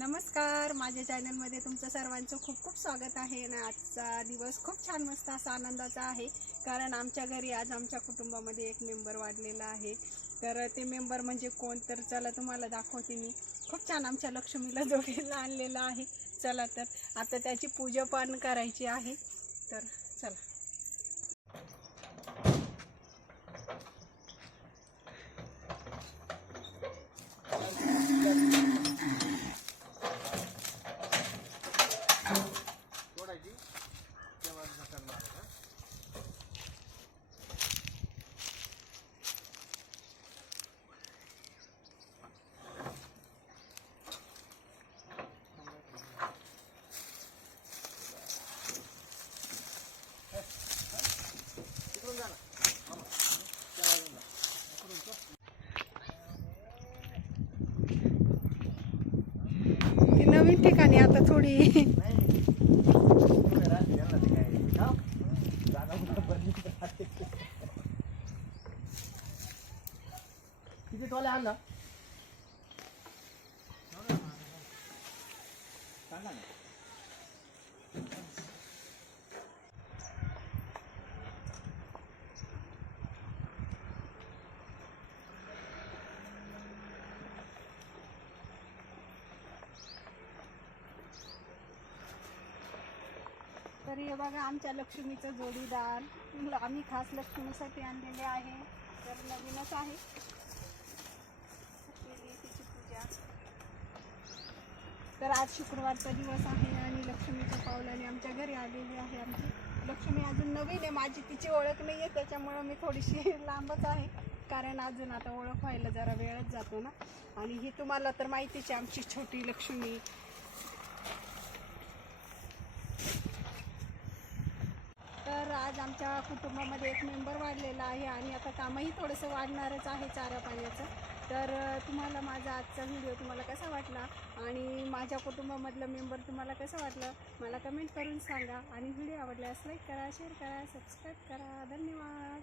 नमस्कार. माझ्या चॅनलमध्ये तुमचं सर्वांचं खूप खूप स्वागत आहे आणि आजचा दिवस खूप छान मस्त असा आनंदाचा आहे. कारण आमच्या घरी आज आमच्या कुटुंबामध्ये एक मेंबर वाढलेला आहे. तर ते मेंबर म्हणजे कोण? तर चला तुम्हाला दाखवते मी. खूप छान आमच्या लक्ष्मीला जोडीला आणलेलं आहे. चला तर आता त्याची पूजा पण करायची आहे. तर चला ती नवीन ठिकाणी आता थोडी? किती टोले आणला? सांगा ना तर हे बघा आमच्या लक्ष्मीचं जोडीदार. आम्ही खास लक्ष्मीसाठी आणलेले आहे. तर नवीनच आहे. तिची पूजा. तर आज शुक्रवारचा दिवस आहे आणि लक्ष्मीच्या पावलाने आमच्या घरी आलेली आहे आमची. लक्ष्मी अजून नवीन आहे. माझी तिची ओळख नाही आहे त्याच्यामुळं मी थोडीशी लांबच आहे. कारण अजून आता ओळख व्हायला जरा वेळच जातो ना. आणि ही तुम्हाला तर माहितीच आहे आमची छोटी लक्ष्मी तर आज आमच्या कुटुंबामध्ये एक मेंबर वाढलेला आहे आणि आता कामही थोडंसं वाढणारच आहे चारा पाण्याचं. तर तुम्हाला माझा आजचा व्हिडिओ तुम्हाला कसा वाटला आणि माझ्या कुटुंबामधलं मेंबर तुम्हाला कसं वाटलं मला कमेंट करून सांगा. आणि व्हिडिओ आवडल्यास लाईक करा शेअर करा सबस्क्राईब करा. धन्यवाद.